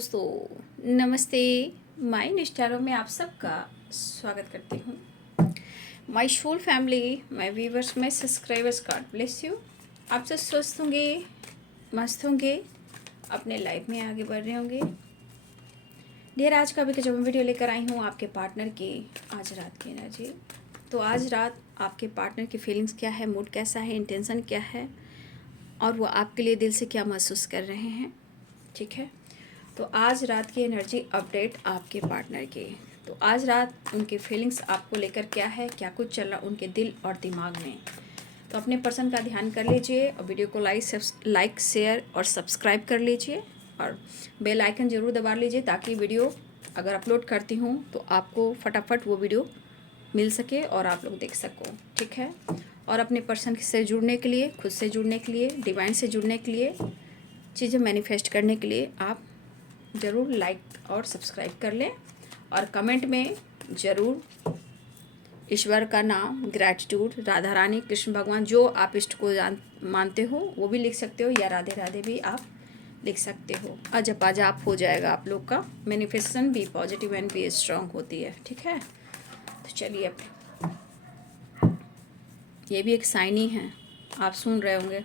दोस्तों नमस्ते। माय निष्ठारों में आप सबका स्वागत करती हूँ। My soul family, my viewers, my subscribers, God bless you. आप सब स्वस्थ होंगे, मस्त होंगे, अपने लाइफ में आगे बढ़ रहे होंगे। डियर, आज का भी जो मैं वीडियो लेकर आई हूँ आपके पार्टनर की आज रात की एनर्जी। तो आज रात आपके पार्टनर की फीलिंग्स क्या है, मूड कैसा है, इंटेंशन क्या है और वो आपके लिए दिल से क्या महसूस कर रहे हैं। ठीक है, तो आज रात की एनर्जी अपडेट आपके पार्टनर की। तो आज रात उनकी फीलिंग्स आपको लेकर क्या है, क्या कुछ चल रहा उनके दिल और दिमाग में। तो अपने पर्सन का ध्यान कर लीजिए और वीडियो को लाइक शेयर और सब्सक्राइब कर लीजिए और बेल आइकन ज़रूर दबा लीजिए ताकि वीडियो अगर अपलोड करती हूँ तो आपको फटाफट वो वीडियो मिल सके और आप लोग देख सको। ठीक है, और अपने पर्सन से जुड़ने के लिए, खुद से जुड़ने के लिए, डिवाइन से जुड़ने के लिए, चीज़ें मैनिफेस्ट करने के लिए आप ज़रूर लाइक और सब्सक्राइब कर लें और कमेंट में ज़रूर ईश्वर का नाम, ग्रैटिट्यूड, राधा रानी, कृष्ण भगवान, जो आप इष्ट को मानते हो वो भी लिख सकते हो या राधे राधे भी आप लिख सकते हो। अजब अजाप हो जाएगा आप लोग का। मैनिफेस्टेशन भी पॉजिटिव एंड भी स्ट्रांग होती है। ठीक है, तो चलिए अब ये भी एक साइन ही है, आप सुन रहे होंगे।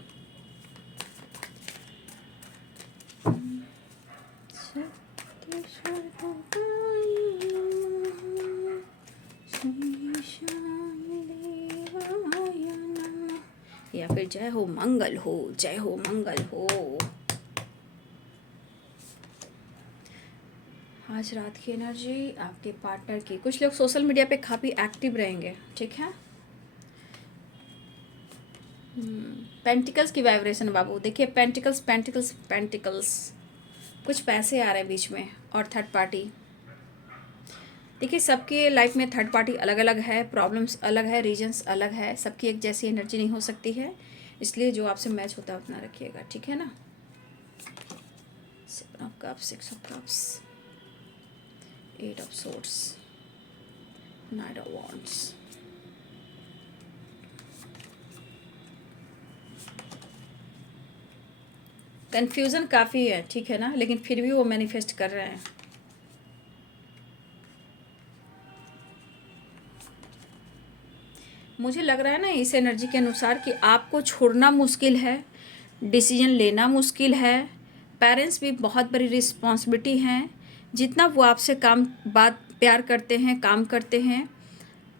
या फिर जय हो मंगल हो, जय हो मंगल हो। आज रात की एनर्जी आपके पार्टनर की, कुछ लोग सोशल मीडिया पे काफ़ी एक्टिव रहेंगे। ठीक है, पेंटिकल्स की वाइब्रेशन बाबू देखिए, पेंटिकल्स पेंटिकल्स पेंटिकल्स, कुछ पैसे आ रहे हैं बीच में और थर्ड पार्टी। देखिए, सबके लाइफ में थर्ड पार्टी अलग अलग है, प्रॉब्लम्स अलग है, रीजन्स अलग है, सबकी एक जैसी एनर्जी नहीं हो सकती है, इसलिए जो आपसे मैच होता है उतना रखिएगा। ठीक है ना। 7 of cups, 6 of cups, 8 of swords, 9 of wands. Confusion काफ़ी है, ठीक है ना, लेकिन फिर भी वो मैनिफेस्ट कर रहे हैं। मुझे लग रहा है ना इस एनर्जी के अनुसार कि आपको छोड़ना मुश्किल है, डिसीजन लेना मुश्किल है, पेरेंट्स भी बहुत बड़ी रिस्पॉन्सिबिलिटी हैं। जितना वो आपसे प्यार करते हैं, काम करते हैं,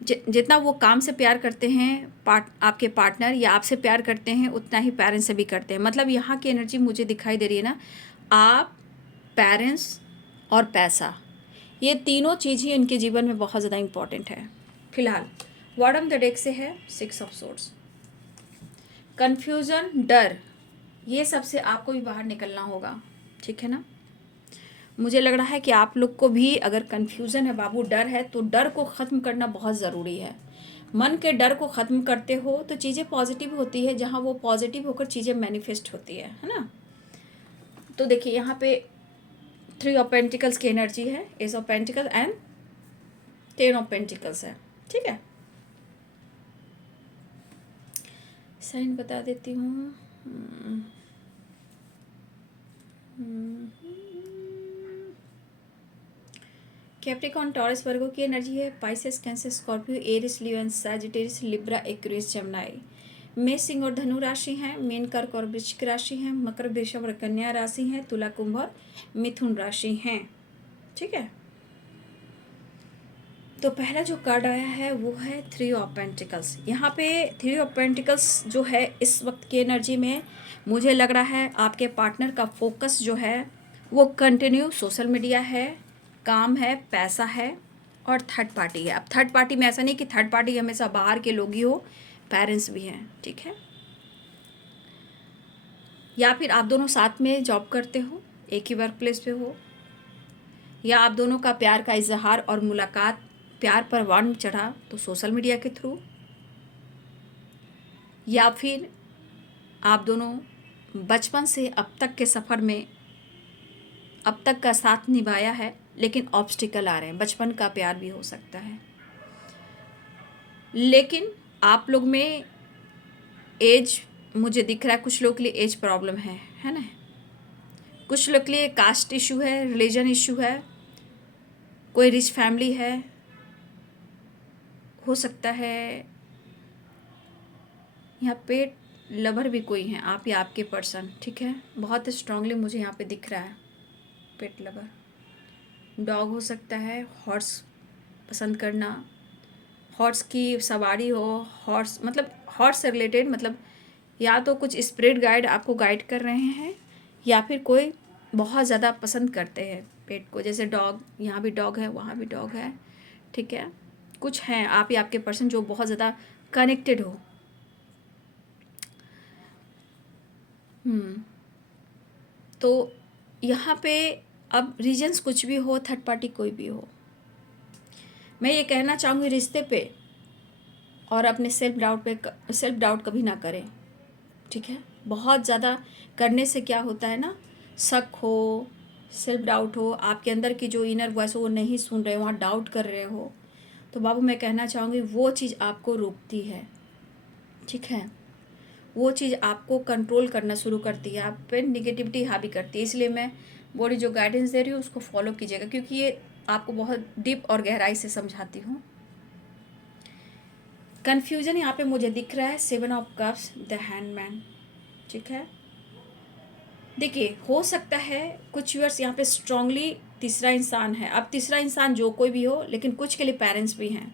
जितना वो काम से प्यार करते हैं, आपके पार्टनर या आपसे प्यार करते हैं, उतना ही पेरेंट्स से भी करते हैं। मतलब यहाँ की एनर्जी मुझे दिखाई दे रही है ना, आप, पेरेंट्स और पैसा, ये तीनों चीज़ ही इनके जीवन में बहुत ज़्यादा इम्पॉर्टेंट है। फिलहाल बॉटम द डेक से है 6 ऑफ सोर्ड्स। कन्फ्यूज़न, डर, ये सबसे आपको भी बाहर निकलना होगा। ठीक है ना। मुझे लग रहा है कि आप लोग को भी अगर कन्फ्यूज़न है बाबू, डर है, तो डर को ख़त्म करना बहुत ज़रूरी है। मन के डर को ख़त्म करते हो तो चीज़ें पॉजिटिव होती है, जहाँ वो पॉजिटिव होकर चीज़ें मैनिफेस्ट होती है ना। तो देखिए यहाँ पे 3 ऑफ पेंटिकल्स की एनर्जी है, S of pentacle and 10 of pentacles है। ठीक है, साइन बता देती हूँ। कैप्रिकॉन, टॉरस, वर्गो की एनर्जी है। Pisces, Cancer, Scorpio, Aries, Leo and Sagittarius, Libra, Aquarius, Gemini. मेष, सिंह और धनु राशि हैं। मीन, कर्क और वृश्चिक राशि हैं। मकर, वृषभ और कन्या राशि हैं। तुला, कुंभ और मिथुन राशि हैं। ठीक है, तो पहला जो कार्ड आया है वो है 3 ऑफ पेंटिकल्स। यहाँ पे 3 ऑफ पेंटिकल्स जो है इस वक्त की एनर्जी में मुझे लग रहा है आपके पार्टनर का फोकस जो है वो कंटिन्यू सोशल मीडिया है, काम है, पैसा है और थर्ड पार्टी है। अब थर्ड पार्टी में ऐसा नहीं कि थर्ड पार्टी हमेशा बाहर के लोग ही हो, पेरेंट्स भी हैं। ठीक है, या फिर आप दोनों साथ में जॉब करते हो, एक ही वर्क प्लेस पे हो, या आप दोनों का प्यार का इजहार और मुलाकात, प्यार पर वाण चढ़ा तो सोशल मीडिया के थ्रू, या फिर आप दोनों बचपन से अब तक के सफ़र में अब तक का साथ निभाया है लेकिन ऑब्स्टिकल आ रहे हैं। बचपन का प्यार भी हो सकता है, लेकिन आप लोग में एज मुझे दिख रहा है, कुछ लोग के लिए एज प्रॉब्लम है ना। कुछ लोग के लिए कास्ट इशू है, रिलीजन इशू है, कोई रिच फैमिली है, हो सकता है यहाँ पेट लवर भी कोई हैं, आप या आपके पर्सन, ठीक है। बहुत स्ट्रांगली मुझे यहाँ पे दिख रहा है पेट लवर। डॉग हो सकता है, हॉर्स पसंद करना, हॉर्स की सवारी हो, हॉर्स मतलब हॉर्स से रिलेटेड, मतलब या तो कुछ स्पिरिट गाइड आपको गाइड कर रहे हैं या फिर कोई बहुत ज़्यादा पसंद करते हैं पेट को, जैसे डॉग, यहाँ भी डॉग है, वहाँ भी डॉग है, ठीक है। कुछ हैं आप या आपके पर्सन जो बहुत ज़्यादा कनेक्टेड हो। तो यहाँ पे अब रीजन्स कुछ भी हो, थर्ड पार्टी कोई भी हो, मैं ये कहना चाहूँगी रिश्ते पे और अपने सेल्फ डाउट कभी ना करें, ठीक है। बहुत ज़्यादा करने से क्या होता है ना, शक हो, सेल्फ डाउट हो, आपके अंदर की जो इनर वॉइस हो वो नहीं सुन रहे हो, वहाँ डाउट कर रहे हो, तो बाबू मैं कहना चाहूँगी वो चीज़ आपको रोकती है, ठीक है। वो चीज़ आपको कंट्रोल करना शुरू करती है, आप पे निगेटिविटी हावी करती है। इसलिए मैं बॉडी जो गाइडेंस दे रही हूँ उसको फॉलो कीजिएगा, क्योंकि ये आपको बहुत डीप और गहराई से समझाती हूँ। कन्फ्यूजन यहाँ पे मुझे दिख रहा है, 7 ऑफ कप्स, द हैंडमैन, ठीक है। देखिए हो सकता है कुछ व्यूअर्स यहाँ पे स्ट्रांगली तीसरा इंसान है। अब तीसरा इंसान जो कोई भी हो, लेकिन कुछ के लिए पेरेंट्स भी हैं।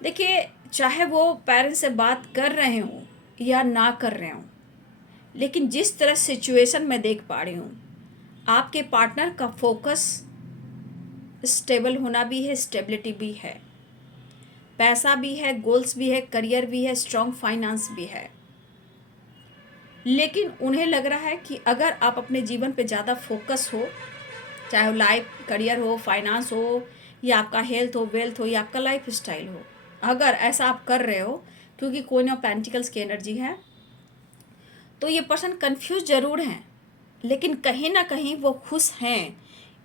देखिए चाहे वो पेरेंट्स से बात कर रहे हों या ना कर रहे हों, लेकिन जिस तरह सिचुएशन मैं देख पा रही हूँ, आपके पार्टनर का फोकस स्टेबल होना भी है, स्टेबिलिटी भी है, पैसा भी है, गोल्स भी है, करियर भी है, स्ट्रॉन्ग फाइनेंस भी है। लेकिन उन्हें लग रहा है कि अगर आप अपने जीवन पे ज़्यादा फोकस हो, चाहे वो लाइफ, करियर हो, फाइनेंस हो, या आपका हेल्थ हो, वेल्थ हो, या आपका लाइफ स्टाइल हो, अगर ऐसा आप कर रहे हो, क्योंकि क्वीन ऑफ पेंटिकल्स की एनर्जी है, तो ये पर्सन कंफ्यूज जरूर हैं, लेकिन कहीं ना कहीं वो खुश हैं।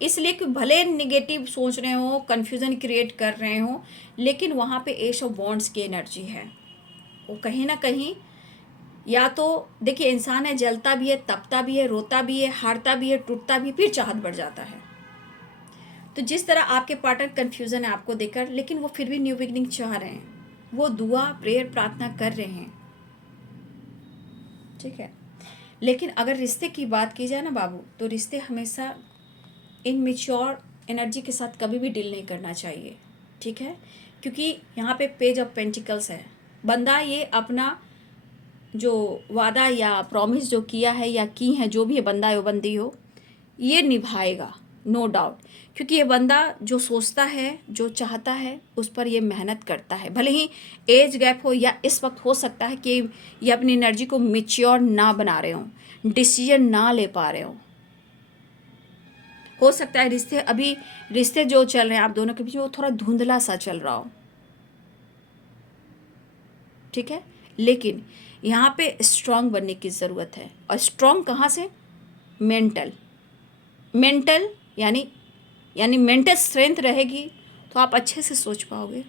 इसलिए कि भले निगेटिव सोच रहे हो, कंफ्यूजन क्रिएट कर रहे हो, लेकिन वहाँ पे एश ऑफ वॉन्ड्स की एनर्जी है। वो कहीं ना कहीं, या तो देखिए इंसान है, जलता भी है, तपता भी है, रोता भी है, हारता भी है, टूटता भी, फिर चाहत बढ़ जाता है। तो जिस तरह आपके पार्टनर कंफ्यूजन है आपको देखकर, लेकिन वो फिर भी न्यू बिगनिंग चाह रहे हैं, वो दुआ, प्रेयर, प्रार्थना कर रहे हैं, ठीक है। लेकिन अगर रिश्ते की बात की जाए ना बाबू, तो रिश्ते हमेशा इनमेच्योर एनर्जी के साथ कभी भी डील नहीं करना चाहिए, ठीक है। क्योंकि यहाँ पे पेज ऑफ पेंटिकल्स है, बंदा ये अपना जो वादा या प्रॉमिस जो किया है या की है, जो भी है, बंदा हो बंदी हो, ये निभाएगा, नो डाउट। क्योंकि ये बंदा जो सोचता है, जो चाहता है, उस पर ये मेहनत करता है। भले ही एज गैप हो, या इस वक्त हो सकता है कि ये अपनी एनर्जी को मिच्योर ना बना रहे हों, डिसीजन ना ले पा रहे हों। हो सकता है रिश्ते जो चल रहे हैं आप दोनों के बीच में, वो थोड़ा धुंधला सा चल रहा हो, ठीक है। लेकिन यहाँ पे स्ट्रांग बनने की ज़रूरत है। और स्ट्रांग कहाँ से? मेंटल यानी मेंटल स्ट्रेंथ रहेगी तो आप अच्छे से सोच पाओगे।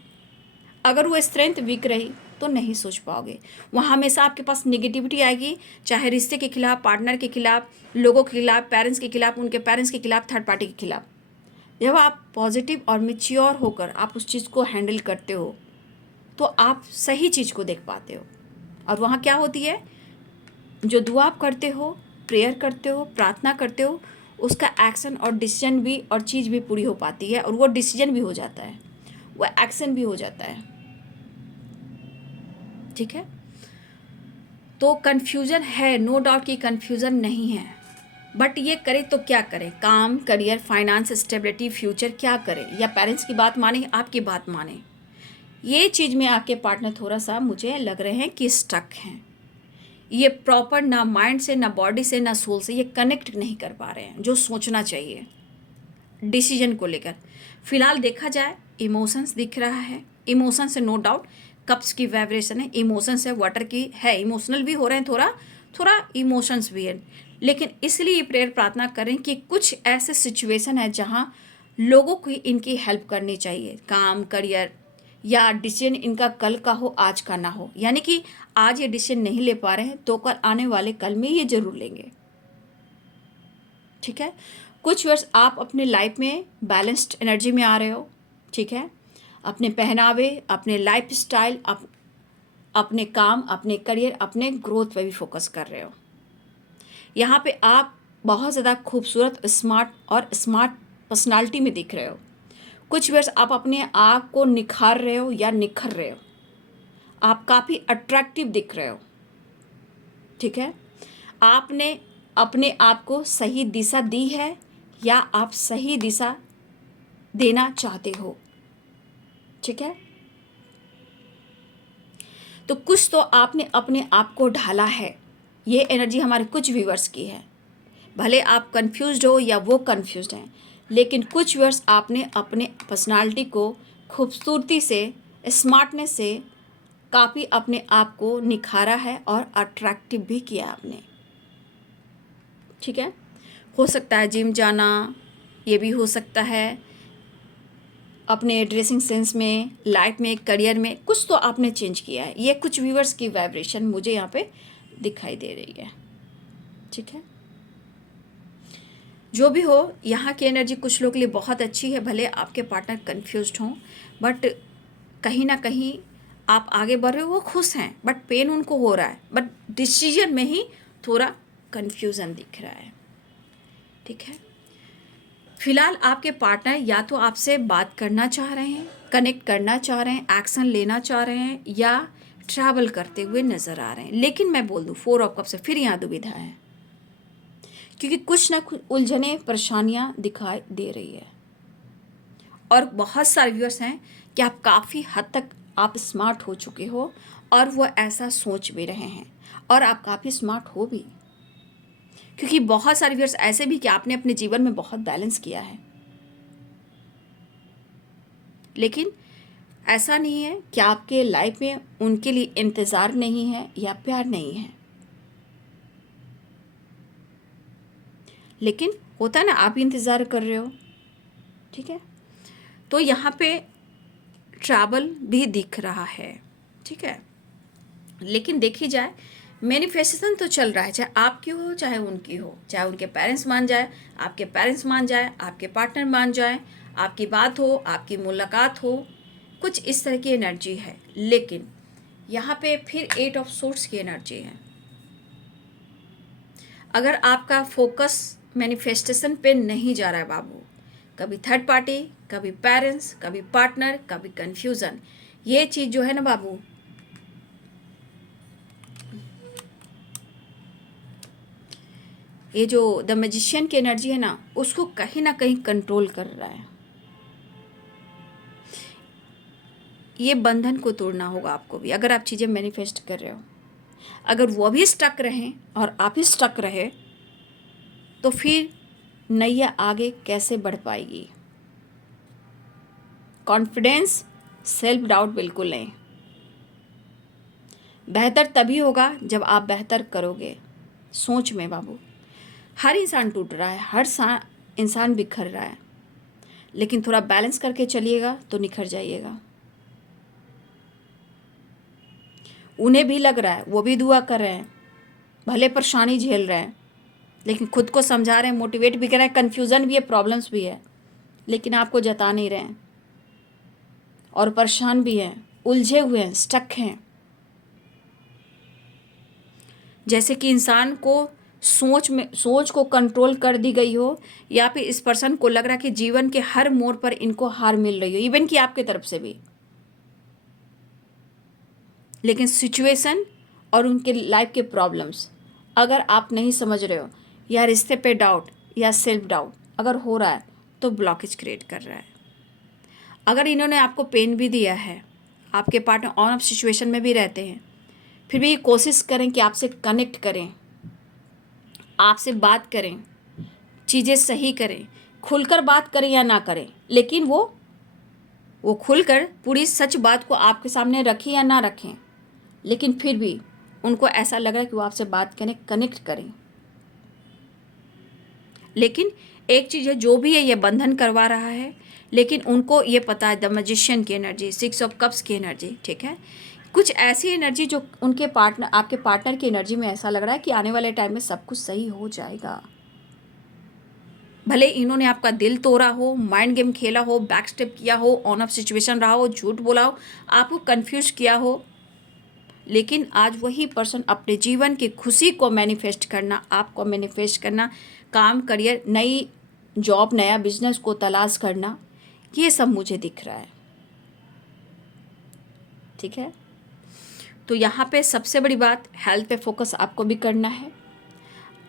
अगर वो स्ट्रेंथ वीक रही तो नहीं सोच पाओगे। वहाँ हमेशा आपके पास नेगेटिविटी आएगी, चाहे रिश्ते के खिलाफ, पार्टनर के खिलाफ, लोगों के खिलाफ, पेरेंट्स के खिलाफ, उनके पेरेंट्स के खिलाफ, थर्ड पार्टी के खिलाफ। जब आप पॉजिटिव और मैच्योर होकर आप उस चीज़ को हैंडल करते हो, तो आप सही चीज़ को देख पाते हो। और वहाँ क्या होती है, जो दुआ आप करते हो, प्रेयर करते हो, प्रार्थना करते हो, उसका एक्शन और डिसीजन भी और चीज़ भी पूरी हो पाती है, और वो डिसीजन भी हो जाता है, वो एक्शन भी हो जाता है, ठीक है। तो कन्फ्यूज़न है, नो डाउट कि कन्फ्यूज़न नहीं है, बट ये करे तो क्या करें? काम, करियर, फाइनेंस, स्टेबिलिटी, फ्यूचर, क्या करें? या पेरेंट्स की बात माने, आपकी बात माने? ये चीज़ में आपके पार्टनर थोड़ा सा मुझे लग रहे हैं कि स्टक हैं। ये प्रॉपर ना माइंड से, ना बॉडी से, ना सोल से ये कनेक्ट नहीं कर पा रहे हैं जो सोचना चाहिए डिसीजन को लेकर। फिलहाल देखा जाए, इमोशंस दिख रहा है, इमोशंस है नो डाउट, कप्स की वाइब्रेशन है, इमोशंस है, वाटर की है, इमोशनल भी हो रहे हैं, थोड़ा थोड़ा इमोशंस भी है। लेकिन इसलिए ये प्रेयर प्रार्थना करें कि कुछ ऐसे सिचुएशन है जहाँ लोगों को इनकी हेल्प करनी चाहिए, काम, करियर, या डिसीजन इनका कल का हो, आज का ना हो। यानी कि आज ये डिसीजन नहीं ले पा रहे हैं तो कल आने वाले कल में ये जरूर लेंगे। ठीक है। कुछ व्यूअर्स आप अपने लाइफ में बैलेंस्ड एनर्जी में आ रहे हो, ठीक है। अपने पहनावे, अपने लाइफ स्टाइल, अपने काम, अपने करियर, अपने ग्रोथ पे भी फोकस कर रहे हो। यहाँ पे आप बहुत ज़्यादा खूबसूरत, स्मार्ट पर्सनालिटी में दिख रहे हो। कुछ व्यूअर्स आप अपने आप को निखार रहे हो या निखर रहे हो। आप काफ़ी अट्रैक्टिव दिख रहे हो, ठीक है। आपने अपने आप को सही दिशा दी है या आप सही दिशा देना चाहते हो, ठीक है। तो कुछ तो आपने अपने आप को ढाला है। ये एनर्जी हमारे कुछ व्यूअर्स की है। भले आप कंफ्यूज्ड हो या वो कंफ्यूज्ड हैं, लेकिन कुछ व्यूअर्स आपने अपने पर्सनालिटी को खूबसूरती से, स्मार्टनेस से काफ़ी अपने आप को निखारा है और अट्रैक्टिव भी किया आपने, ठीक है। हो सकता है जिम जाना, ये भी हो सकता है अपने ड्रेसिंग सेंस में, लाइफ में, करियर में कुछ तो आपने चेंज किया है। ये कुछ व्यूअर्स की वाइब्रेशन मुझे यहाँ पे दिखाई दे रही है, ठीक है। जो भी हो, यहाँ की एनर्जी कुछ लोगों के लिए बहुत अच्छी है। भले आपके पार्टनर कंफ्यूज्ड हों, बट कहीं ना कहीं आप आगे बढ़ रहे हो, वो खुश हैं, बट पेन उनको हो रहा है, बट डिसीजन में ही थोड़ा कंफ्यूजन दिख रहा है, ठीक है। फिलहाल आपके पार्टनर या तो आपसे बात करना चाह रहे हैं, कनेक्ट करना चाह रहे हैं, एक्शन लेना चाह रहे हैं, या ट्रैवल करते हुए नज़र आ रहे हैं। लेकिन मैं बोल दूँ 4 ऑफ कप्स से फिर यहाँ दुविधा है, क्योंकि कुछ ना कुछ उलझने, परेशानियाँ दिखाई दे रही है। और बहुत सारे व्यूअर्स हैं कि आप काफ़ी हद तक आप स्मार्ट हो चुके हो और वो ऐसा सोच भी रहे हैं, और आप काफ़ी स्मार्ट हो भी, क्योंकि बहुत सारे व्यूअर्स ऐसे भी कि आपने अपने जीवन में बहुत बैलेंस किया है। लेकिन ऐसा नहीं है कि आपके लाइफ में उनके लिए इंतज़ार नहीं है या प्यार नहीं है, लेकिन होता है ना, आप इंतज़ार कर रहे हो, ठीक है। तो यहाँ पे ट्रैवल भी दिख रहा है, ठीक है। लेकिन देखी जाए, मैनिफेस्टेशन तो चल रहा है, चाहे आपकी हो चाहे उनकी हो, चाहे उनके पेरेंट्स मान जाए, आपके पेरेंट्स मान जाए, आपके पार्टनर मान जाए, आपकी बात हो, आपकी मुलाकात हो, कुछ इस तरह की एनर्जी है। लेकिन यहाँ पे फिर 8 ऑफ सोर्ट्स की एनर्जी है। अगर आपका फोकस मैनिफेस्टेशन पे नहीं जा रहा है बाबू, कभी थर्ड पार्टी, कभी पेरेंट्स, कभी पार्टनर, कभी कंफ्यूजन, ये चीज़ जो है ना बाबू, ये जो द मैजिशियन की एनर्जी है ना, उसको कहीं ना कहीं कंट्रोल कर रहा है। ये बंधन को तोड़ना होगा आपको भी, अगर आप चीज़ें मैनिफेस्ट कर रहे हो। अगर वो भी स्टक रहें और आप ही स्टक रहे, तो फिर नैया आगे कैसे बढ़ पाएगी। कॉन्फिडेंस, सेल्फ डाउट बिल्कुल नहीं। बेहतर तभी होगा जब आप बेहतर करोगे। सोच में बाबू, हर इंसान टूट रहा है, हर इंसान बिखर रहा है, लेकिन थोड़ा बैलेंस करके चलिएगा तो निखर जाइएगा। उन्हें भी लग रहा है, वो भी दुआ कर रहे हैं, भले परेशानी झेल रहे हैं, लेकिन खुद को समझा रहे हैं, मोटिवेट भी कर रहे हैं, कन्फ्यूज़न भी है, प्रॉब्लम्स भी है, लेकिन आपको जता नहीं रहे हैं, और परेशान भी हैं, उलझे हुए हैं, स्टक हैं। जैसे कि इंसान को सोच को कंट्रोल कर दी गई हो, या फिर इस पर्सन को लग रहा है कि जीवन के हर मोड़ पर इनको हार मिल रही हो, इवन कि आपके तरफ से भी। लेकिन सिचुएशन और उनके लाइफ के प्रॉब्लम्स अगर आप नहीं समझ रहे हो, या रिश्ते पे डाउट या सेल्फ डाउट अगर हो रहा है, तो ब्लॉकेज क्रिएट कर रहा है। अगर इन्होंने आपको पेन भी दिया है, आपके पार्टनर ऑन ऑफ सिचुएशन में भी रहते हैं, फिर भी कोशिश करें कि आपसे कनेक्ट करें, आपसे बात करें, चीज़ें सही करें, खुलकर बात करें या ना करें, लेकिन वो खुलकर पूरी सच बात को आपके सामने रखें या ना रखें, लेकिन फिर भी उनको ऐसा लग रहा है कि वो आपसे बात करें, कनेक्ट करें। लेकिन एक चीज़ है, जो भी है ये बंधन करवा रहा है, लेकिन उनको ये पता है, द मैजिशियन की एनर्जी, 6 ऑफ कप्स की एनर्जी, ठीक है। कुछ ऐसी एनर्जी जो उनके पार्टनर, आपके पार्टनर की एनर्जी में ऐसा लग रहा है कि आने वाले टाइम में सब कुछ सही हो जाएगा। भले इन्होंने आपका दिल तोड़ा हो, माइंड गेम खेला हो, बैक स्टेप किया हो, ऑन ऑफ सिचुएशन रहा हो, झूठ बोला हो, आपको कंफ्यूज किया हो, लेकिन आज वही पर्सन अपने जीवन की खुशी को मैनिफेस्ट करना, आपको मैनिफेस्ट करना, काम, करियर, नई जॉब, नया बिजनेस को तलाश करना, ये सब मुझे दिख रहा है। ठीक है, तो यहाँ पे सबसे बड़ी बात, हेल्थ पे फोकस आपको भी करना है।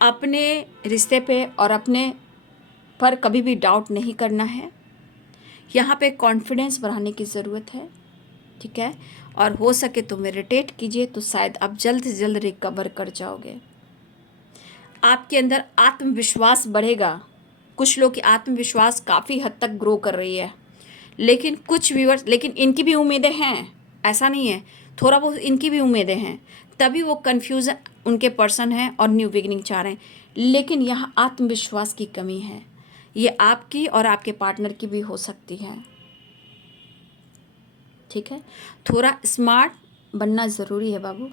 अपने रिश्ते पे और अपने पर कभी भी डाउट नहीं करना है। यहाँ पे कॉन्फिडेंस बढ़ाने की ज़रूरत है। ठीक है, और हो सके तो मेडिटेट कीजिए, तो शायद आप जल्द से जल्द रिकवर कर जाओगे। आपके अंदर आत्मविश्वास बढ़ेगा। कुछ लोग की आत्मविश्वास काफ़ी हद तक ग्रो कर रही है, लेकिन कुछ व्यूअर्स, लेकिन इनकी भी उम्मीदें हैं, ऐसा नहीं है, थोड़ा बहुत इनकी भी उम्मीदें हैं, तभी वो कन्फ्यूज़न उनके पर्सन हैं और न्यू बिगिनिंग चाह रहे हैं। लेकिन यहाँ आत्मविश्वास की कमी है, ये आपकी और आपके पार्टनर की भी हो सकती है। ठीक है, थोड़ा स्मार्ट बनना ज़रूरी है बाबू,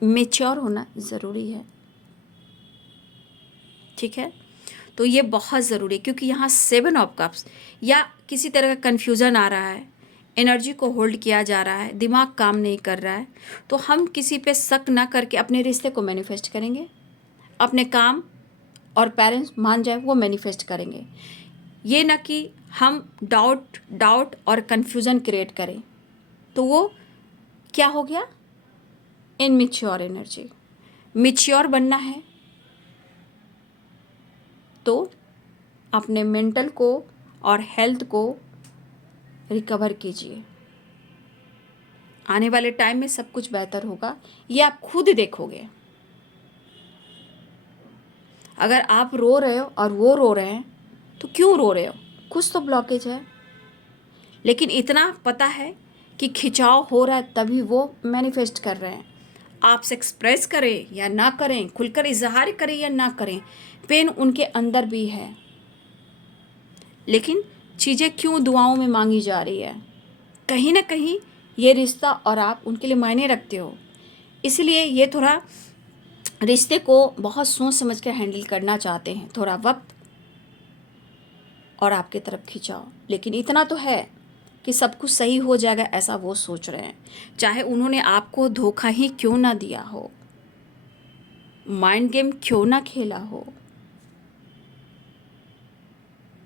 मैच्योर होना ज़रूरी है। ठीक है, तो ये बहुत ज़रूरी है, क्योंकि यहाँ 7 ऑफ कप्स या किसी तरह का कन्फ्यूज़न आ रहा है, एनर्जी को होल्ड किया जा रहा है, दिमाग काम नहीं कर रहा है, तो हम किसी पे शक ना करके अपने रिश्ते को मैनिफेस्ट करेंगे, अपने काम और पेरेंट्स मान जाए वो मैनिफेस्ट करेंगे। ये ना कि हम डाउट और कन्फ्यूज़न क्रिएट करें, तो वो क्या हो गया, इनमेच्योर एनर्जी। मैच्योर बनना है तो अपने मेंटल को और हेल्थ को रिकवर कीजिए। आने वाले टाइम में सब कुछ बेहतर होगा, ये आप खुद देखोगे। अगर आप रो रहे हो और वो रो रहे हैं, तो क्यों रो रहे हो, कुछ तो ब्लॉकेज है। लेकिन इतना पता है कि खिंचाव हो रहा है, तभी वो मैनिफेस्ट कर रहे हैं। आपसे एक्सप्रेस करें या ना करें, खुलकर इजहार करें या ना करें, पेन उनके अंदर भी है, लेकिन चीज़ें क्यों दुआओं में मांगी जा रही है। कहीं ना कहीं ये रिश्ता और आप उनके लिए मायने रखते हो, इसलिए ये थोड़ा रिश्ते को बहुत सोच समझ कर हैंडल करना चाहते हैं, थोड़ा वक्त और आपके तरफ खिंचाओ। लेकिन इतना तो है कि सब कुछ सही हो जाएगा, ऐसा वो सोच रहे हैं, चाहे उन्होंने आपको धोखा ही क्यों ना दिया हो, माइंड गेम क्यों ना खेला हो।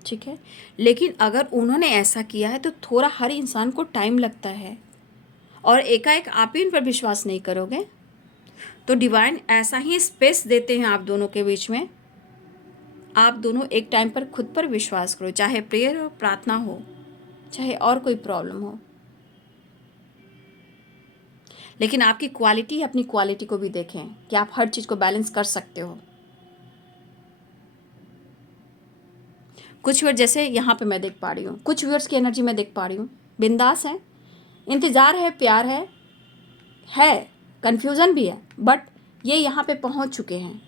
ठीक है, लेकिन अगर उन्होंने ऐसा किया है तो थोड़ा हर इंसान को टाइम लगता है, और एकाएक आप ही उन पर विश्वास नहीं करोगे, तो डिवाइन ऐसा ही स्पेस देते हैं आप दोनों के बीच में। आप दोनों एक टाइम पर खुद पर विश्वास करो, चाहे प्रेयर हो, प्रार्थना हो, चाहे और कोई प्रॉब्लम हो। लेकिन आपकी क्वालिटी, अपनी क्वालिटी को भी देखें कि आप हर चीज़ को बैलेंस कर सकते हो। कुछ व्यूअर्स जैसे यहाँ पे मैं देख पा रही हूँ, कुछ व्यूअर्स की एनर्जी मैं देख पा रही हूँ, बिंदास है, इंतज़ार है, प्यार है, कन्फ्यूज़न भी है, बट ये यहाँ पे पहुँच चुके हैं।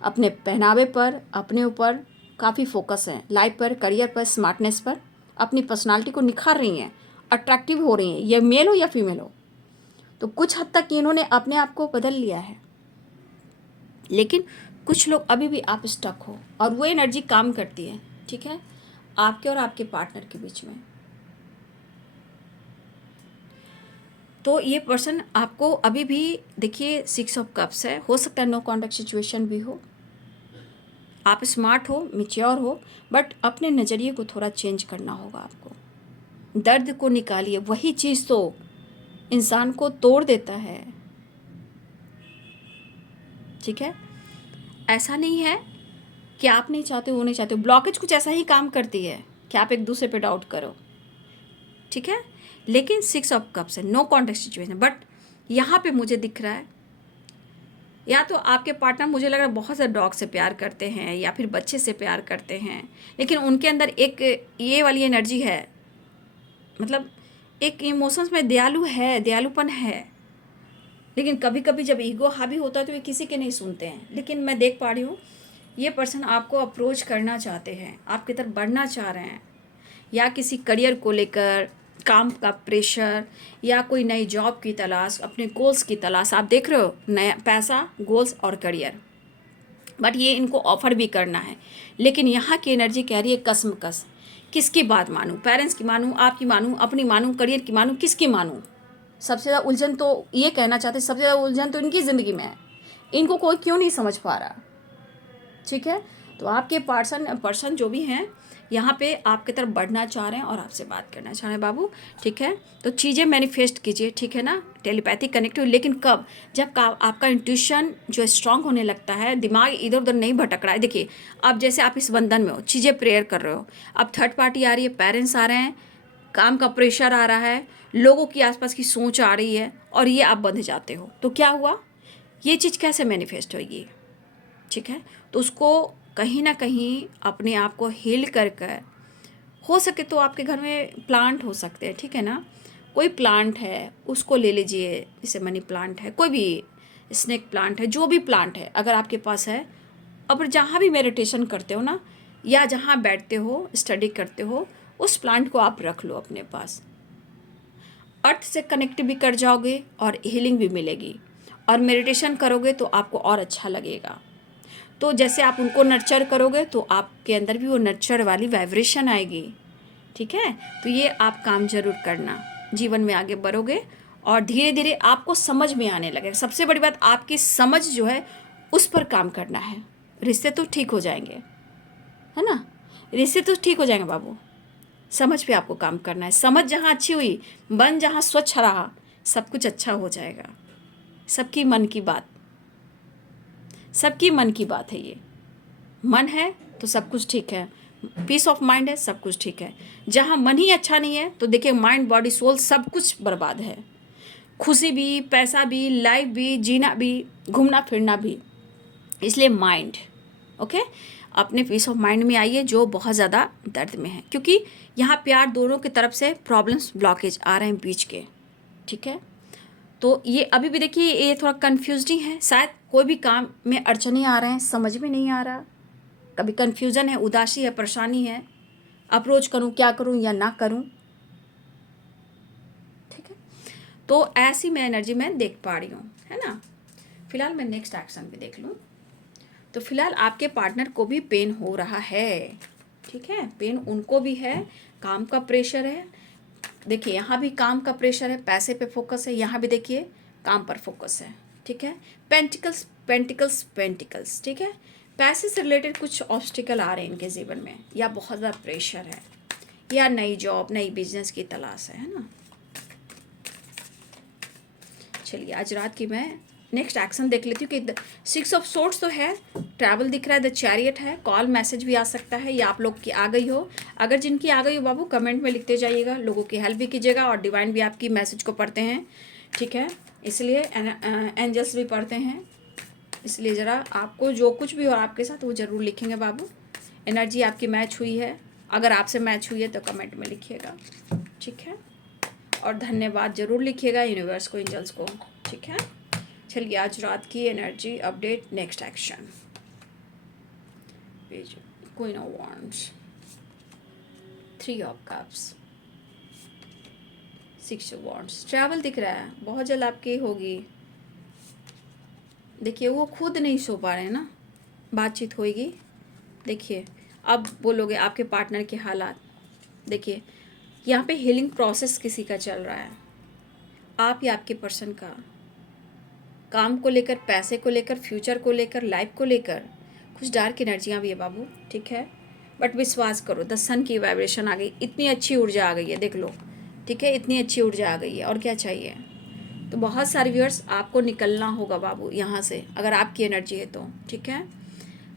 अपने पहनावे पर, अपने ऊपर काफ़ी फोकस है, लाइफ पर, करियर पर, स्मार्टनेस पर, अपनी पर्सनालिटी को निखार रही हैं, अट्रैक्टिव हो रही हैं, ये मेल हो या फीमेल हो। तो कुछ हद तक इन्होंने अपने आप को बदल लिया है, लेकिन कुछ लोग अभी भी आप स्टक हो, और वो एनर्जी काम करती है। ठीक है, आपके और आपके पार्टनर के बीच में। तो ये पर्सन आपको अभी भी, देखिए 6 ऑफ कप्स है, हो सकता है नो कॉन्टैक्ट सिचुएशन भी हो, आप स्मार्ट हो, मैच्योर हो, बट अपने नज़रिए को थोड़ा चेंज करना होगा आपको। दर्द को निकालिए, वही चीज़ तो इंसान को तोड़ देता है। ठीक है, ऐसा नहीं है कि आप नहीं चाहते, वो नहीं चाहते, ब्लॉकेज कुछ ऐसा ही काम करती है कि आप एक दूसरे पे डाउट करो। ठीक है, लेकिन 6 ऑफ कप्स है, नो कॉन्टैक्ट सिचुएशन, बट यहाँ पे मुझे दिख रहा है, या तो आपके पार्टनर, मुझे लग रहा है, बहुत से डॉग से प्यार करते हैं या फिर बच्चे से प्यार करते हैं, लेकिन उनके अंदर एक ये वाली एनर्जी है, मतलब एक इमोशंस में दयालु है, दयालुपन है, लेकिन कभी कभी जब ईगो हावी होता है तो ये किसी के नहीं सुनते हैं। लेकिन मैं देख पा रही हूँ, ये पर्सन आपको अप्रोच करना चाहते हैं, आपकी तरफ बढ़ना चाह रहे हैं, या किसी करियर को लेकर, काम का प्रेशर, या कोई नई जॉब की तलाश, अपने गोल्स की तलाश। आप देख रहे हो, नया पैसा, गोल्स और करियर, बट ये इनको ऑफर भी करना है। लेकिन यहाँ की एनर्जी कह रही है कसमकस, किसकी बात मानूं, पेरेंट्स की मानूं, आपकी मानूं, अपनी मानूं, करियर की मानूं, किसकी मानूं। सबसे ज़्यादा उलझन तो ये कहना चाहते, सबसे ज़्यादा उलझन तो इनकी ज़िंदगी में है, इनको कोई क्यों नहीं समझ पा रहा। ठीक है, तो आपके पर्सन जो भी हैं यहाँ पे आपकी तरफ बढ़ना चाह रहे हैं और आपसे बात करना चाह रहे हैं बाबू। ठीक है, तो चीज़ें मैनिफेस्ट कीजिए, ठीक है ना, टेलीपैथी कनेक्ट हो। लेकिन कब, जब आपका इंट्यूशन जो स्ट्रांग होने लगता है, दिमाग इधर उधर नहीं भटक रहा है। देखिए, अब जैसे आप इस बंधन में हो, चीज़ें प्रेयर कर रहे हो, अब थर्ड पार्टी आ रही है, पेरेंट्स आ रहे हैं, काम का प्रेशर आ रहा है, लोगों की आसपास की सोच आ रही है, और ये आप बंध जाते हो। तो क्या हुआ, ये चीज़ कैसे मैनिफेस्ट होगी। ठीक है, तो उसको कहीं ना कहीं अपने आप को हील कर कर, हो सके तो आपके घर में प्लांट हो सकते हैं, ठीक है ना, कोई प्लांट है उसको ले लीजिए, जैसे मनी प्लांट है, कोई भी स्नेक प्लांट है, जो भी प्लांट है अगर आपके पास है, अब जहाँ भी मेडिटेशन करते हो ना, या जहाँ बैठते हो स्टडी करते हो, उस प्लांट को आप रख लो अपने पास। अर्थ से कनेक्ट भी कर जाओगे और हीलिंग भी मिलेगी, और मेडिटेशन करोगे तो आपको और अच्छा लगेगा। तो जैसे आप उनको नर्चर करोगे तो आपके अंदर भी वो नर्चर वाली वाइब्रेशन आएगी। ठीक है, तो ये आप काम जरूर करना, जीवन में आगे बढ़ोगे और धीरे धीरे आपको समझ में आने लगेगा। सबसे बड़ी बात, आपकी समझ जो है उस पर काम करना है। रिश्ते तो ठीक हो जाएंगे, है ना, रिश्ते तो ठीक हो जाएंगे बाबू, समझ पे आपको काम करना है। समझ जहाँ अच्छी हुई, मन जहाँ स्वच्छ रहा, सब कुछ अच्छा हो जाएगा। सबकी मन की बात, सबकी मन की बात है ये, मन है तो सब कुछ ठीक है, पीस ऑफ माइंड है, सब कुछ ठीक है। जहाँ मन ही अच्छा नहीं है तो देखिए, माइंड बॉडी सोल सब कुछ बर्बाद है, खुशी भी, पैसा भी, लाइफ भी, जीना भी, घूमना फिरना भी। इसलिए माइंड, ओके, अपने पीस ऑफ माइंड में आइए जो बहुत ज़्यादा दर्द में है, क्योंकि यहाँ प्यार दोनों की तरफ से प्रॉब्लम्स ब्लॉकेज आ रहे हैं बीच के। ठीक है, तो ये अभी भी देखिए, ये थोड़ा कन्फ्यूज्ड ही है, शायद कोई भी काम में अड़चने आ रहे हैं, समझ में नहीं आ रहा, कभी कन्फ्यूज़न है, उदासी है, परेशानी है, अप्रोच करूं, क्या करूं या ना करूं। ठीक है, तो ऐसी मैं एनर्जी मैं देख पा रही हूँ, है ना। फिलहाल मैं नेक्स्ट एक्शन भी देख लूँ। तो फिलहाल आपके पार्टनर को भी पेन हो रहा है। ठीक है, पेन उनको भी है, काम का प्रेशर है। देखिए, यहाँ भी काम का प्रेशर है, पैसे पे फोकस है, यहाँ भी देखिए काम पर फोकस है। ठीक है, पेंटिकल्स पेंटिकल्स पेंटिकल्स। ठीक है, पैसे से रिलेटेड कुछ ऑब्स्टिकल आ रहे हैं इनके जीवन में, या बहुत ज़्यादा प्रेशर है, या नई जॉब, नई बिजनेस की तलाश है ना। चलिए, आज रात की मैं नेक्स्ट एक्शन देख लेती हूँ कि 6 ऑफ सोर्ड्स तो है, ट्रैवल दिख रहा है, द चैरियट है, कॉल मैसेज भी आ सकता है, या आप लोग की आ गई हो। अगर जिनकी आ गई हो बाबू, कमेंट में लिखते जाइएगा, लोगों की हेल्प भी कीजिएगा, और डिवाइन भी आपकी मैसेज को पढ़ते हैं। ठीक है, इसलिए एंजल्स भी पढ़ते हैं, इसलिए ज़रा आपको जो कुछ भी हो आपके साथ वो ज़रूर लिखेंगे बाबू। एनर्जी आपकी मैच हुई है, अगर आपसे मैच हुई है तो कमेंट में लिखिएगा। ठीक है, और धन्यवाद ज़रूर लिखिएगा यूनिवर्स को, एंजल्स को। ठीक है, चलिए आज रात की energy update, next action. Page queen of wands, 3 of cups, 6 of wands, travel दिख रहा है, बहुत जल्द आपकी होगी। देखिए, वो खुद नहीं सो पा रहे हैं ना, बातचीत होएगी। देखिए, अब बोलोगे आपके पार्टनर के हालात। देखिए, यहाँ पे हीलिंग प्रोसेस किसी का चल रहा है, आप या आपके पर्सन का, काम को लेकर, पैसे को लेकर, फ्यूचर को लेकर, लाइफ को लेकर कुछ डार्क एनर्जियाँ भी है बाबू। ठीक है, बट विश्वास करो, द सन की वाइब्रेशन आ गई, इतनी अच्छी ऊर्जा आ गई है, देख लो। ठीक है, इतनी अच्छी ऊर्जा आ गई है, और क्या चाहिए। तो बहुत सारे व्यूअर्स, आपको निकलना होगा बाबू यहाँ से, अगर आपकी एनर्जी है तो। ठीक है,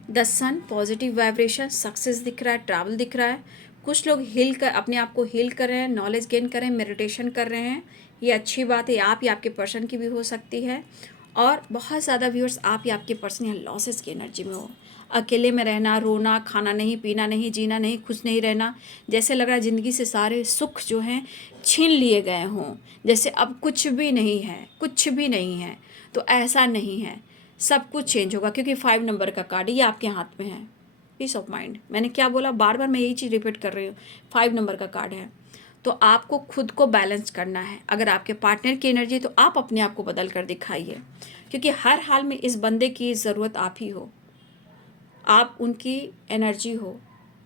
the sun, positive vibration, success दिख रहा है, ट्रैवल दिख रहा है, कुछ लोग हील कर, अपने आप को हील कर रहे हैं, नॉलेज गेन कर रहे हैं, मेडिटेशन कर रहे हैं, ये अच्छी बात है। आप या आपके पर्सन की भी हो सकती है, और बहुत ज़्यादा व्यूअर्स आप या आपके पर्सन यहाँ लॉसेस की एनर्जी में हो, अकेले में रहना, रोना, खाना नहीं, पीना नहीं, जीना नहीं, खुश नहीं रहना, जैसे लग रहा है ज़िंदगी से सारे सुख जो हैं छीन लिए गए हों, जैसे अब कुछ भी नहीं है, कुछ भी नहीं है। तो ऐसा नहीं है, सब कुछ चेंज होगा, क्योंकि 5 नंबर का कार्ड ये आपके हाथ में है, पीस ऑफ माइंड। मैंने क्या बोला, बार बार मैं यही चीज़ रिपीट कर रही हूँ, 5 नंबर का कार्ड है। तो आपको खुद को बैलेंस करना है। अगर आपके पार्टनर की एनर्जी, तो आप अपने आप को बदल कर दिखाइए, क्योंकि हर हाल में इस बंदे की ज़रूरत आप ही हो। आप उनकी एनर्जी हो,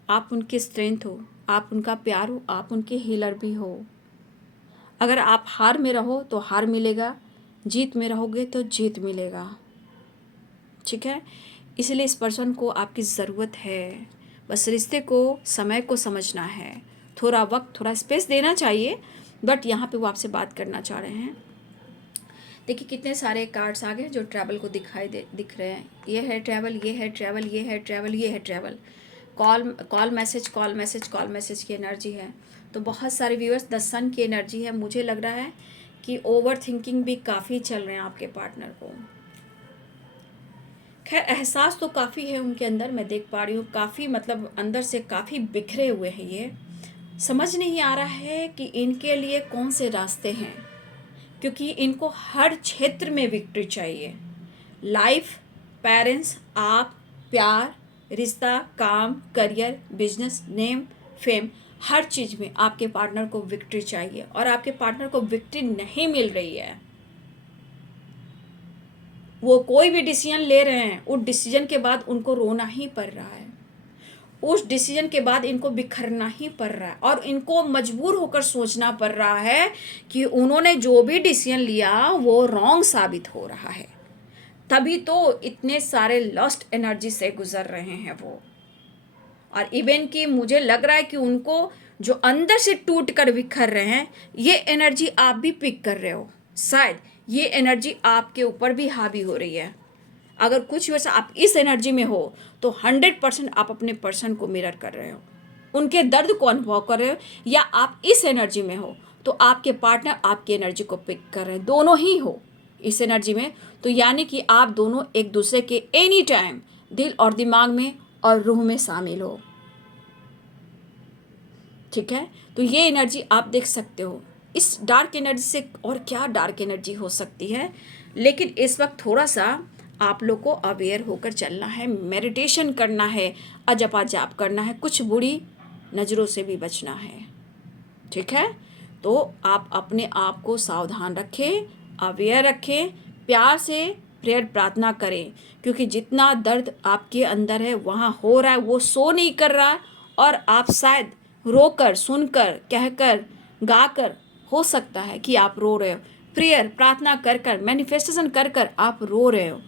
आप उनकी स्ट्रेंथ हो, आप उनका प्यार हो, आप उनके हीलर भी हो। अगर आप हार में रहो तो हार मिलेगा, जीत में रहोगे तो जीत मिलेगा। ठीक है, इसलिए इस पर्सन को आपकी ज़रूरत है। बस रिश्ते को, समय को समझना है, थोड़ा वक्त, थोड़ा स्पेस देना चाहिए। बट यहाँ पे वो आपसे बात करना चाह रहे हैं। देखिए कितने सारे कार्ड्स आ गए जो ट्रैवल को दिख रहे हैं। ये है ट्रैवल, ये है ट्रैवल, ये है ट्रैवल, ये है travel. Call message, call message, call message की एनर्जी है। तो बहुत सारे व्यूअर्स, द सन की एनर्जी है। मुझे लग रहा है कि ओवर थिंकिंग भी काफ़ी चल रहे हैं आपके पार्टनर को। खैर एहसास तो काफ़ी है उनके अंदर, मैं देख पा रही हूँ। काफ़ी मतलब अंदर से काफ़ी बिखरे हुए हैं ये। समझ नहीं आ रहा है कि इनके लिए कौन से रास्ते हैं, क्योंकि इनको हर क्षेत्र में विक्ट्री चाहिए। लाइफ, पेरेंट्स, आप, प्यार, रिश्ता, काम, करियर, बिजनेस, नेम, फेम, हर चीज़ में आपके पार्टनर को विक्ट्री चाहिए। और आपके पार्टनर को विक्ट्री नहीं मिल रही है। वो कोई भी डिसीजन ले रहे हैं, उस डिसीजन के बाद उनको रोना ही पड़ रहा है। उस डिसीजन के बाद इनको बिखरना ही पड़ रहा है। और इनको मजबूर होकर सोचना पड़ रहा है कि उन्होंने जो भी डिसीजन लिया वो रॉन्ग साबित हो रहा है। तभी तो इतने सारे लॉस्ट एनर्जी से गुजर रहे हैं वो। और इवन कि मुझे लग रहा है कि उनको जो अंदर से टूट कर बिखर रहे हैं, ये एनर्जी आप भी पिक कर रहे हो। शायद ये एनर्जी आपके ऊपर भी हावी हो रही है। अगर कुछ वैसा आप इस एनर्जी में हो तो 100% आप अपने पर्सन को मिरर कर रहे हो, उनके दर्द को अनुभव कर रहे हो। या आप इस एनर्जी में हो तो आपके पार्टनर आपकी एनर्जी को पिक कर रहे हैं। दोनों ही हो इस एनर्जी में, तो यानी कि आप दोनों एक दूसरे के एनी टाइम दिल और दिमाग में और रूह में शामिल हो। ठीक है, तो ये एनर्जी आप देख सकते हो। इस डार्क एनर्जी से और क्या डार्क एनर्जी हो सकती है। लेकिन इस वक्त थोड़ा सा आप लोग को अवेयर होकर चलना है, मेडिटेशन करना है, अजपा जाप करना है, कुछ बुरी नज़रों से भी बचना है। ठीक है, तो आप अपने आप को सावधान रखें, अवेयर रखें, प्यार से प्रेयर प्रार्थना करें। क्योंकि जितना दर्द आपके अंदर है वहाँ हो रहा है, वो सो नहीं कर रहा है। और आप शायद रोकर, सुनकर, कहकर, गाकर, हो सकता है कि आप रो रहे हो। प्रेयर प्रार्थना कर कर, मैनिफेस्टेशन कर कर आप रो रहे हो।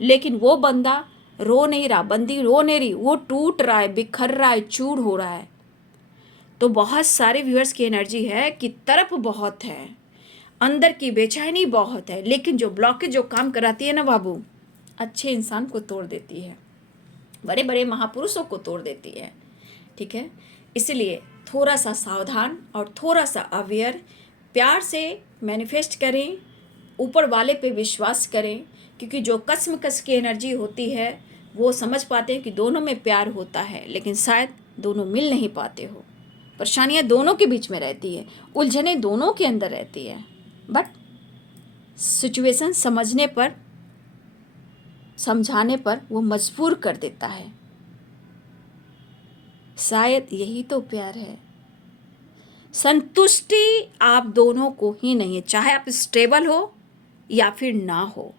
लेकिन वो बंदा रो नहीं रहा, बंदी रो नहीं रही, वो टूट रहा है, बिखर रहा है, चूर हो रहा है। तो बहुत सारे व्यूअर्स की एनर्जी है कि तरफ बहुत है, अंदर की बेचैनी बहुत है। लेकिन जो ब्लॉकेज जो काम कराती है ना बाबू, अच्छे इंसान को तोड़ देती है, बड़े बड़े महापुरुषों को तोड़ देती है। ठीक है, इसलिए थोड़ा सा सावधान और थोड़ा सा अवेयर, प्यार से मैनिफेस्ट करें, ऊपर वाले पे विश्वास करें। क्योंकि जो कश्मकश की एनर्जी होती है वो समझ पाते हैं कि दोनों में प्यार होता है, लेकिन शायद दोनों मिल नहीं पाते हो। परेशानियाँ दोनों के बीच में रहती है, उलझनें दोनों के अंदर रहती है। बट सिचुएशन समझने पर, समझाने पर वो मजबूर कर देता है। शायद यही तो प्यार है। संतुष्टि आप दोनों को ही नहीं है, चाहे आप स्टेबल हो या फिर ना हो।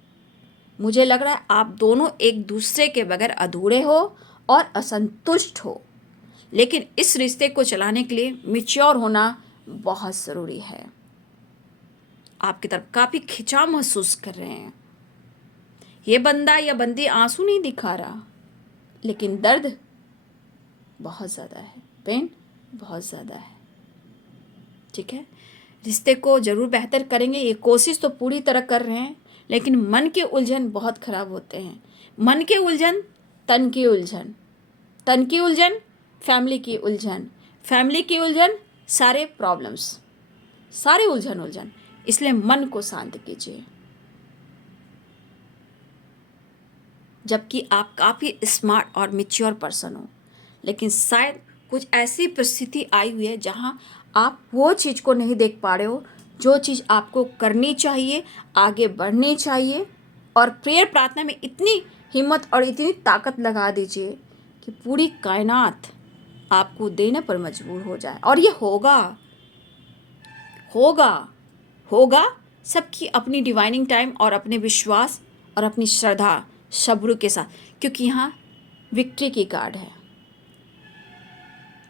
मुझे लग रहा है आप दोनों एक दूसरे के बगैर अधूरे हो और असंतुष्ट हो। लेकिन इस रिश्ते को चलाने के लिए मैच्योर होना बहुत ज़रूरी है। आपकी तरफ काफ़ी खिंचाव महसूस कर रहे हैं। ये बंदा या बंदी आंसू नहीं दिखा रहा, लेकिन दर्द बहुत ज़्यादा है, पेन बहुत ज़्यादा है। ठीक है, रिश्ते को ज़रूर बेहतर करेंगे, ये कोशिश तो पूरी तरह कर रहे हैं। लेकिन मन के उलझन बहुत ख़राब होते हैं। मन के उलझन, तन की उलझन, तन की उलझन, फैमिली की उलझन, फैमिली की उलझन, सारे प्रॉब्लम्स, सारे उलझन। इसलिए मन को शांत कीजिए। जबकि आप काफ़ी स्मार्ट और मैच्योर पर्सन हो, लेकिन शायद कुछ ऐसी परिस्थिति आई हुई है जहाँ आप वो चीज़ को नहीं देख पा रहे हो जो चीज़ आपको करनी चाहिए, आगे बढ़नी चाहिए। और प्रेयर प्रार्थना में इतनी हिम्मत और इतनी ताकत लगा दीजिए कि पूरी कायनात आपको देने पर मजबूर हो जाए। और ये होगा, होगा, होगा। सबकी अपनी डिवाइनिंग टाइम और अपने विश्वास और अपनी श्रद्धा, सब्र के साथ। क्योंकि यहाँ विक्ट्री की कार्ड है।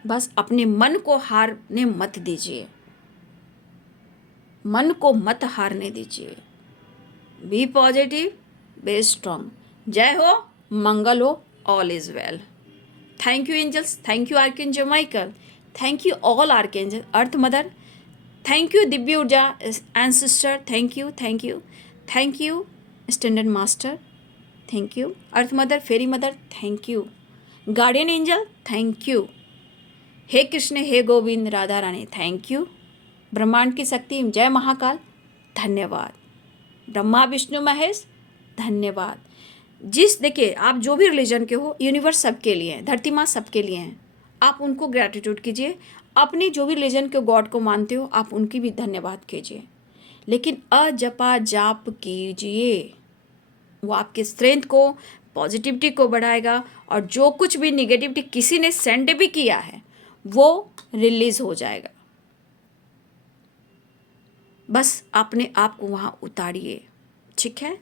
बस अपने मन को हारने मत दीजिए, मन को मत हारने दीजिए। Be positive, be strong. जय हो, मंगल हो, all is well. Thank you angels, thank you archangel Michael, thank you all archangel, earth mother, thank you दिव्य ऊर्जा ancestor, thank you, thank you, thank you standard master, thank you earth mother, fairy mother, thank you guardian angel, thank you. हे कृष्ण, हे Govind, Radha Rani, thank you. ब्रह्मांड की शक्ति, जय महाकाल, धन्यवाद। ब्रह्मा विष्णु महेश, धन्यवाद। देखिए, आप जो भी रिलीजन के हो, यूनिवर्स सबके लिए है, धरती माँ सबके लिए हैं। आप उनको ग्रैटिट्यूड कीजिए। अपनी जो भी रिलीजन के गॉड को मानते हो, आप उनकी भी धन्यवाद कीजिए, लेकिन अजपा जाप कीजिए। वो आपके स्ट्रेंथ को, पॉजिटिविटी को बढ़ाएगा, और जो कुछ भी निगेटिविटी किसी ने सेंड भी किया है वो रिलीज हो जाएगा। बस अपने आप को वहाँ उतारिए, ठीक है?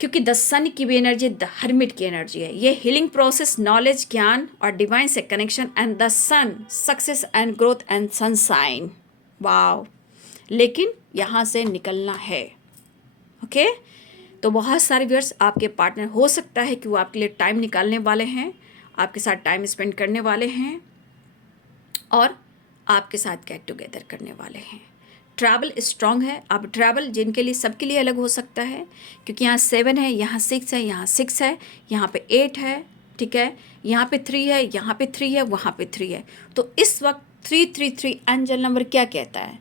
क्योंकि द सन की भी एनर्जी द हर्मिट की एनर्जी है। ये हीलिंग प्रोसेस, नॉलेज, ज्ञान और डिवाइन से connection, and the sun, success and growth and sunshine. Wow! लेकिन यहाँ से निकलना है, ओके? तो बहुत सारे व्यूअर्स आपके पार्टनर हो सकता है कि वो आपके लिए टाइम निकालने वाले हैं, आपके साथ टाइम स्पेंड करने वाले हैं और आपके साथ गेट टुगेदर करने वाले हैं। ट्रैवल स्ट्रांग है। अब ट्रैवल जिनके लिए, सबके लिए अलग हो सकता है, क्योंकि यहाँ 7 है, यहाँ 6 है, यहाँ 6 है, यहाँ पे 8 है, ठीक है? यहाँ पे 3 है, यहाँ पे 3 है, वहाँ पे 3 है। तो इस वक्त 333 एंजल नंबर क्या कहता है?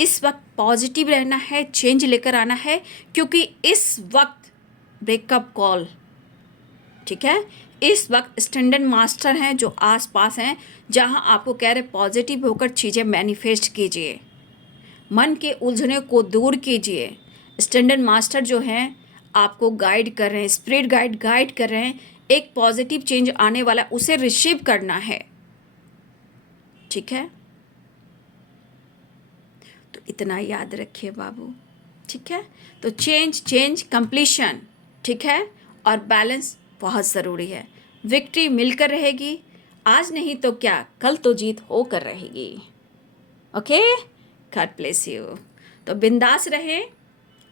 इस वक्त पॉजिटिव रहना है, चेंज लेकर आना है, क्योंकि इस वक्त ब्रेकअप कॉल, ठीक है? इस वक्त स्टैंडर्ड मास्टर हैं जो आसपास हैं, जहां आपको कह रहे पॉजिटिव होकर चीज़ें मैनिफेस्ट कीजिए, मन के उलझने को दूर कीजिए। स्टैंडर्ड मास्टर जो हैं आपको गाइड कर रहे हैं, स्पिरिट गाइड कर रहे हैं। एक पॉजिटिव चेंज आने वाला, उसे रिसीव करना है, ठीक है? तो इतना याद रखिए बाबू, ठीक है? तो चेंज कंप्लीशन, ठीक है? और बैलेंस बहुत ज़रूरी है। विक्ट्री मिलकर रहेगी, आज नहीं तो क्या, कल तो जीत होकर रहेगी। Okay, God bless you. तो बिंदास रहें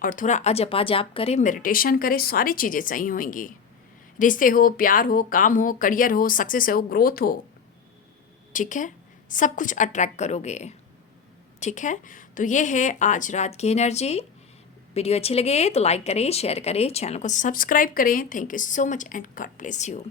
और थोड़ा अजपा जाप करें, मेडिटेशन करें, सारी चीज़ें सही होंगी। रिश्ते हो, प्यार हो, काम हो, करियर हो, सक्सेस हो, ग्रोथ हो, ठीक है? सब कुछ अट्रैक्ट करोगे, ठीक है? तो ये है आज रात की एनर्जी। वीडियो अच्छी लगे तो लाइक करें, शेयर करें, चैनल को सब्सक्राइब करें। Thank you so much and God bless you.